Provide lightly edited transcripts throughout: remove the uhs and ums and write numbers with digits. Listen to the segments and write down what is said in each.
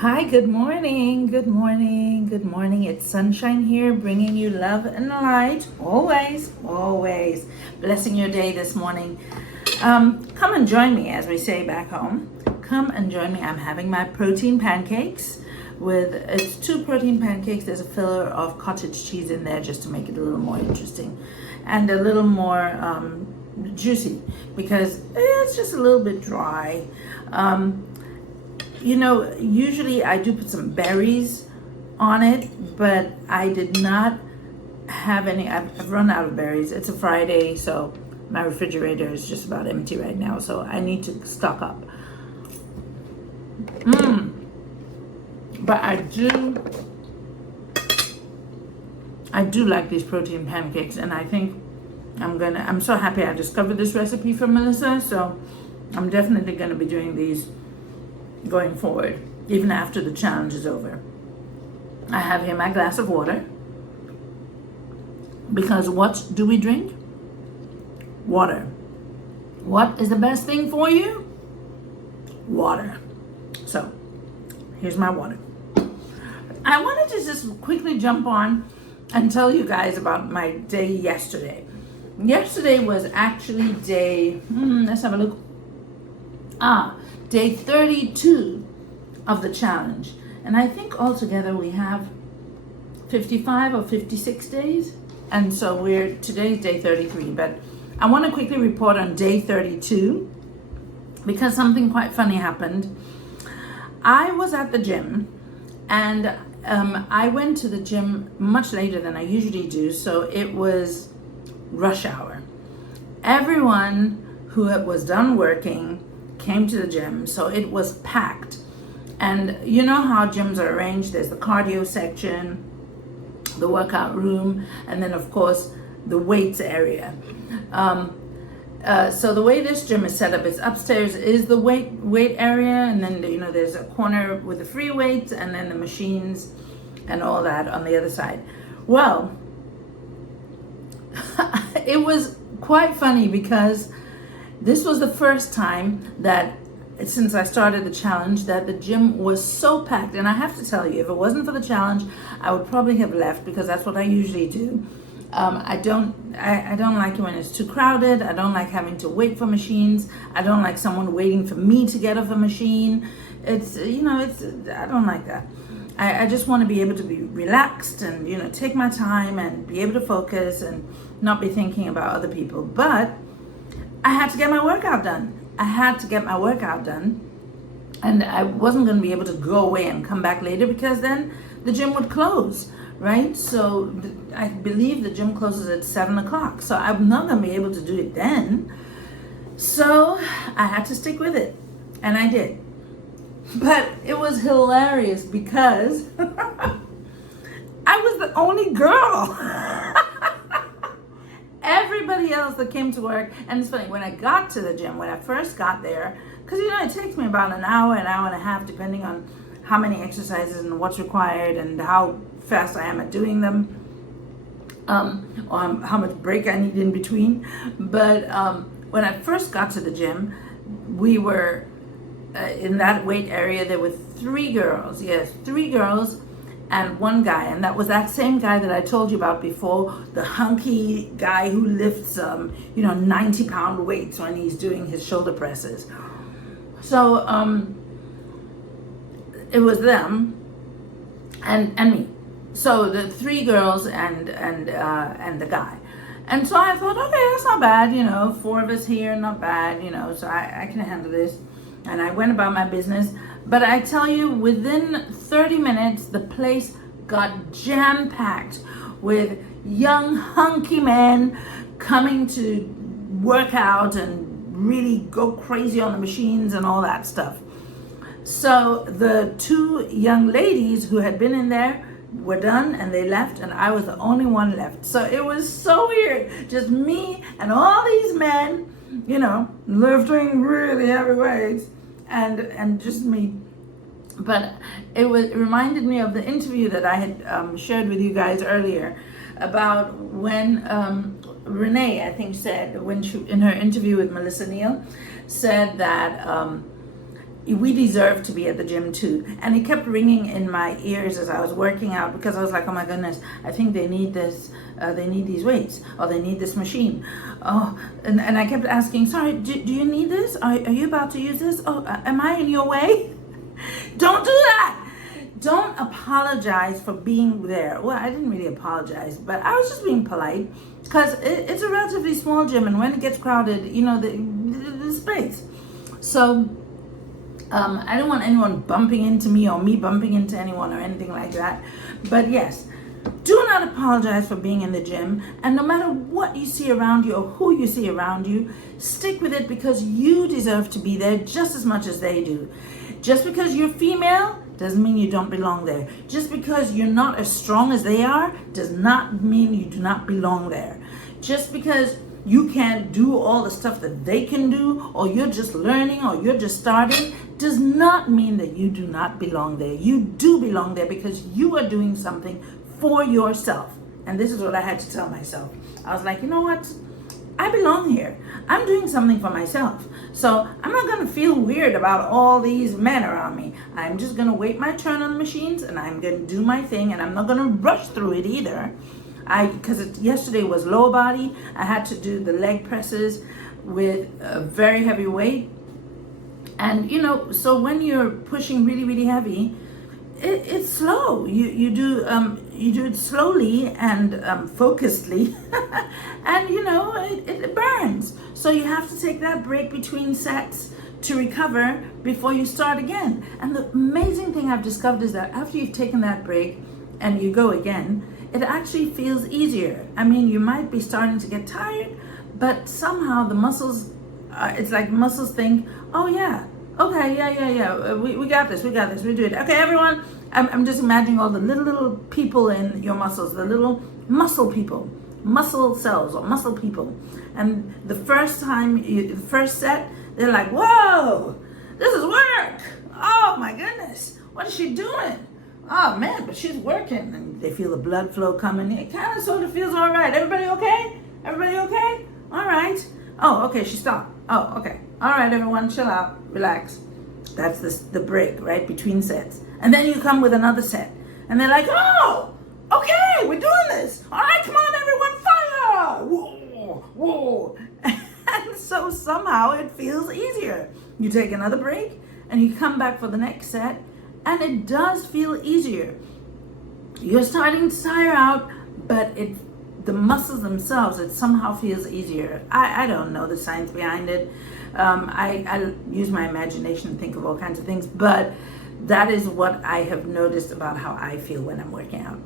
Hi, good morning, good morning, good morning. It's Sunshine here, bringing you love and light, always, always. Blessing your day this morning. Come and join me, as we say back home. Come and join me. I'm having my protein pancakes it's two protein pancakes. There's a filler of cottage cheese in there just to make it a little more interesting and a little more juicy because it's just a little bit dry. Usually I do put some berries on it, but I did not have any. I've run out of berries. It's a Friday, so my refrigerator is just about empty right now, so I need to stock up. But I do like these protein pancakes, and I think I'm so happy I discovered this recipe from Melissa, so I'm definitely gonna be doing these going forward, even after the challenge is over. I have here my glass of water because what do we drink? Water. What is the best thing for you? Water. So here's my water. I wanted to just quickly jump on and tell you guys about my day yesterday. Yesterday was actually let's have a look. Day 32 of the challenge. And I think altogether we have 55 or 56 days. And so today's day 33. But I want to quickly report on day 32 because something quite funny happened. I was at the gym and I went to the gym much later than I usually do. So it was rush hour. Everyone who was done working came to the gym, so it was packed. And you know how gyms are arranged. There's the cardio section, the workout room, and then of course the weights area. So the way this gym is set up is upstairs is the weight area, and then there's a corner with the free weights and then the machines and all that on the other side. Well, it was quite funny because this was the first time that since I started the challenge that the gym was so packed. And I have to tell you, if it wasn't for the challenge, I would probably have left because that's what I usually do. I don't like it when it's too crowded. I don't like having to wait for machines. I don't like someone waiting for me to get off a machine. I don't like that. I just want to be able to be relaxed and take my time and be able to focus and not be thinking about other people. But I had to get my workout done. And I wasn't going to be able to go away and come back later because then the gym would close, right? So I believe the gym closes at 7:00. So I'm not going to be able to do it then. So I had to stick with it. And I did. But it was hilarious because I was the only girl. Everybody else that came to work, and it's funny, when I got to the gym, when I first got there, because it takes me about an hour and a half, depending on how many exercises and what's required and how fast I am at doing them, or how much break I need in between. But when I first got to the gym, we were in that weight area. There were three girls, and one guy, and that was that same guy that I told you about before, the hunky guy who lifts 90-pound weights when he's doing his shoulder presses. So it was them and me. So the three girls and the guy. And so I thought, okay, that's not bad, 4 of us here, not bad, so I can handle this. And I went about my business. But I tell you, within 30 minutes, the place got jam-packed with young, hunky men coming to work out and really go crazy on the machines and all that stuff. So the 2 young ladies who had been in there were done and they left, and I was the only one left. So it was so weird. Just me and all these men, lifting really heavy weights. And just me. But it reminded me of the interview that I had shared with you guys earlier about when Renee, I think, said when she in her interview with Melissa Neal, said that we deserve to be at the gym too. And it kept ringing in my ears as I was working out, because I was like, oh my goodness, I think they need this, they need these weights, or they need this machine. Oh, and I kept asking, sorry, do you need this? Are you about to use this? Oh, am I in your way? Don't do that. Don't apologize for being there. Well, I didn't really apologize, but I was just being polite, because it's a relatively small gym, and when it gets crowded, you know, the space. So I don't want anyone bumping into me, or me bumping into anyone, or anything like that. But yes, do not apologize for being in the gym. And no matter what you see around you, or who you see around you, stick with it, because you deserve to be there just as much as they do. Just because you're female doesn't mean you don't belong there. Just because you're not as strong as they are does not mean you do not belong there. Just because you can't do all the stuff that they can do, or you're just learning, or you're just starting, does not mean that you do not belong there. You do belong there, because you are doing something for yourself. And this is what I had to tell myself. I was like, you know what? I belong here. I'm doing something for myself. So I'm not going to feel weird about all these men around me. I'm just going to wait my turn on the machines, and I'm going to do my thing, and I'm not going to rush through it either. Because yesterday was lower body, I had to do the leg presses with a very heavy weight. And you know, so when you're pushing really, really heavy, it's slow. You do it slowly and focusedly, and you know it burns. So you have to take that break between sets to recover before you start again. And the amazing thing I've discovered is that after you've taken that break and you go again, it actually feels easier. I mean, you might be starting to get tired, but somehow the muscles, it's like muscles think, oh yeah, okay, yeah, we got this, we do it. Okay, everyone, I'm just imagining all the little people in your muscles, the little muscle people, muscle cells or muscle people. And the first set, they're like, whoa, this is work. Oh my goodness, what is she doing? Oh man, but she's working. And they feel the blood flow coming. It kind of sort of feels all right. Everybody okay? Everybody okay? All right. Oh, okay, she stopped. Oh, okay. All right, everyone, chill out, relax. That's the break, right, between sets. And then you come with another set. And they're like, oh, okay, we're doing this. All right, come on, everyone, fire. Whoa, whoa. And so somehow it feels easier. You take another break, and you come back for the next set, and it does feel easier. You're starting to tire out, but the muscles themselves, it somehow feels easier. I don't know the science behind it. I use my imagination and think of all kinds of things, but that is what I have noticed about how I feel when I'm working out.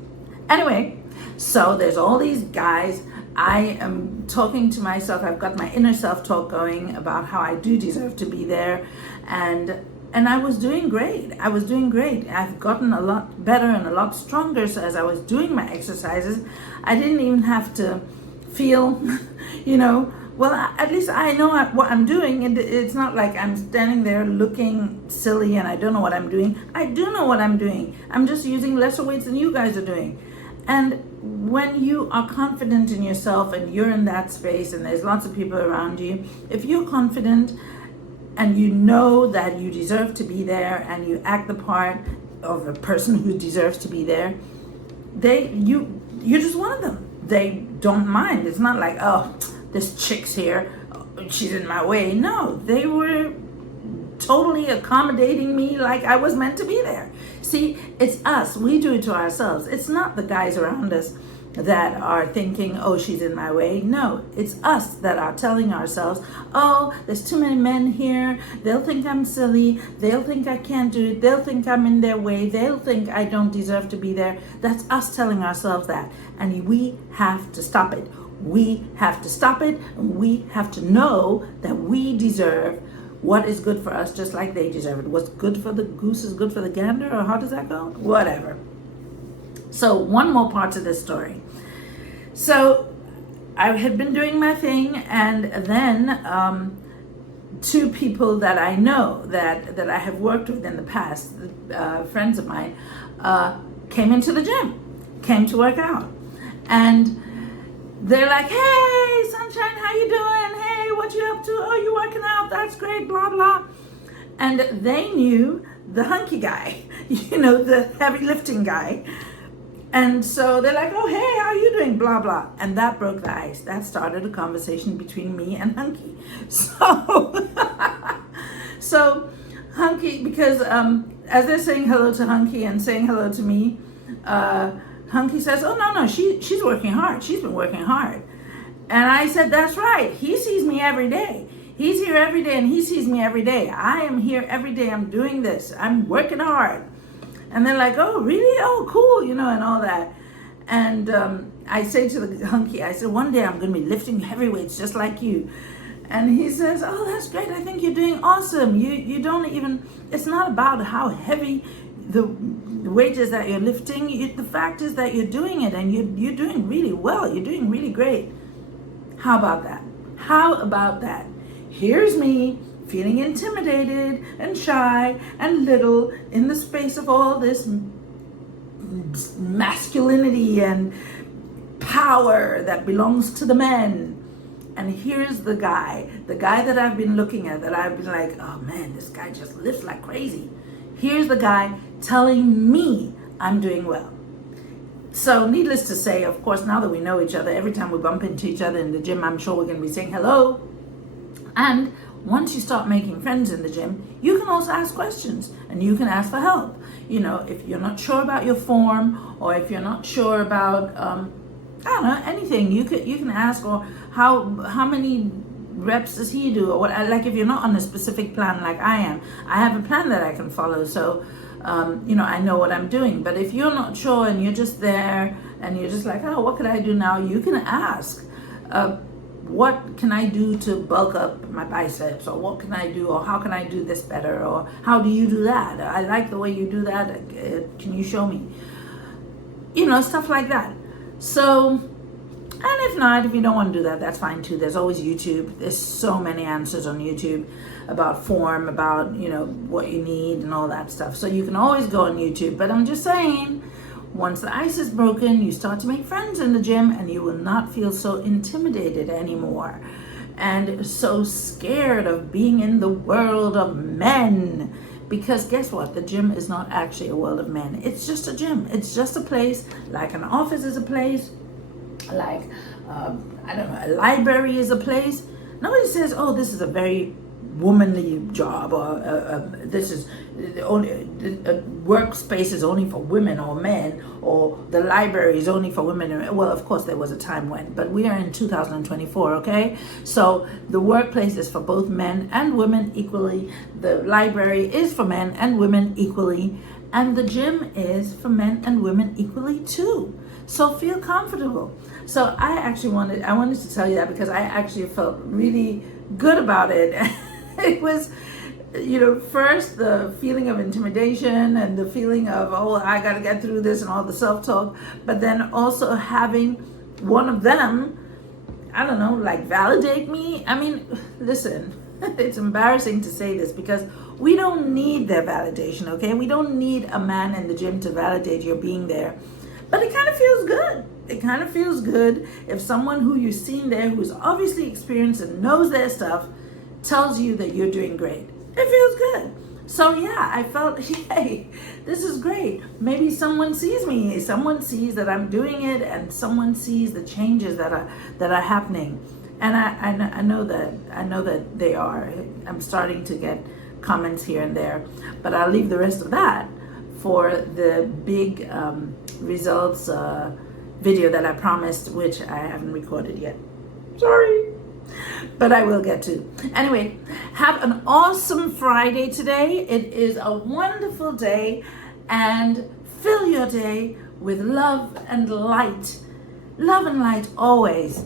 Anyway, so there's all these guys. I am talking to myself. I've got my inner self-talk going about how I do deserve to be there, and I was doing great. I've gotten a lot better and a lot stronger. So as I was doing my exercises, I didn't even have to feel, well, at least I know what I'm doing. And it's not like I'm standing there looking silly and I don't know what I'm doing. I do know what I'm doing. I'm just using lesser weights than you guys are doing. And when you are confident in yourself and you're in that space and there's lots of people around you, if you're confident and you know that you deserve to be there and you act the part of a person who deserves to be there, you're just one of them. They don't mind. It's not like, oh, this chick's here, she's in my way. No, they were totally accommodating me like I was meant to be there. See, it's us. We do it to ourselves. It's not the guys around us that are thinking, oh, she's in my way. No, it's us that are telling ourselves, oh, there's too many men here. They'll think I'm silly. They'll think I can't do it. They'll think I'm in their way. They'll think I don't deserve to be there. That's us telling ourselves that. And we have to stop it. We have to stop it. And we have to know that we deserve what is good for us, just like they deserve it. What's good for the goose is good for the gander, or how does that go? Whatever. So one more part to this story. So I had been doing my thing, and then two people that I know that I have worked with in the past, friends of mine, came into the gym, came to work out. And they're like, hey, Sunshine, how you doing? Hey, what you up to? Oh, you working out? That's great, blah, blah. And they knew the hunky guy, the heavy lifting guy. And so they're like, oh, hey, how are you doing? Blah, blah. And that broke the ice. That started a conversation between me and Hunky. So, so Hunky, because as they're saying hello to Hunky and saying hello to me, Hunky says, oh, no, she's working hard. She's been working hard. And I said, that's right. He sees me every day. He's here every day and he sees me every day. I am here every day. I'm doing this. I'm working hard. And they're like, oh, really? Oh, cool, and all that. And I say to the Hunky, I said, one day I'm going to be lifting heavy weights just like you. And he says, oh, that's great. I think you're doing awesome. You don't even, it's not about how heavy the weights that you're lifting. The fact is that you're doing it and you're doing really well. You're doing really great. How about that? How about that? Here's me feeling intimidated and shy and little in the space of all this masculinity and power that belongs to the men. And here's the guy that I've been looking at, that I've been like, oh man, this guy just lifts like crazy. Here's the guy telling me I'm doing well. So needless to say, of course, now that we know each other, every time we bump into each other in the gym, I'm sure we're going to be saying hello. And once you start making friends in the gym, you can also ask questions and you can ask for help. If you're not sure about your form, or if you're not sure about, I don't know, anything, you can ask, or how many reps does he do, or what, like if you're not on a specific plan like I am, I have a plan that I can follow. So, I know what I'm doing. But if you're not sure and you're just there and you're just like, oh, what could I do now? You can ask, what can I do to bulk up my biceps, or what can I do, or how can I do this better, or how do you do that? I like the way you do that. Can you show me? Stuff like that. So, and if not, if you don't want to do that, that's fine too. There's always YouTube. There's so many answers on YouTube about form, about, what you need and all that stuff. So you can always go on YouTube. But I'm just saying, once the ice is broken, you start to make friends in the gym and you will not feel so intimidated anymore and so scared of being in the world of men. Because guess what? The gym is not actually a world of men. It's just a gym. It's just a place, like an office is a place, like, I don't know, a library is a place. Nobody says, oh, this is a very womanly job, or this is only a workspace is only for women or men, or the library is only for women. Well, of course there was a time when, but we are in 2024, okay? So the workplace is for both men and women equally. The library is for men and women equally, and the gym is for men and women equally too. So feel comfortable. So I wanted to tell you that because I actually felt really good about it. It was, first the feeling of intimidation and the feeling of, oh, I got to get through this and all the self-talk. But then also having one of them, I don't know, like validate me. I mean, listen, it's embarrassing to say this because we don't need their validation, okay? We don't need a man in the gym to validate your being there. But it kind of feels good. It kind of feels good if someone who you've seen there, who's obviously experienced and knows their stuff, tells you that you're doing great. It feels good. So yeah, I felt, hey, this is great. Maybe someone sees me. Someone sees that I'm doing it, and someone sees the changes that are happening. And I know that they are. I'm starting to get comments here and there, but I'll leave the rest of that for the big results video that I promised, which I haven't recorded yet. Sorry. But I will get to. Anyway, have an awesome Friday today. It is a wonderful day, and fill your day with love and light. Love and light always.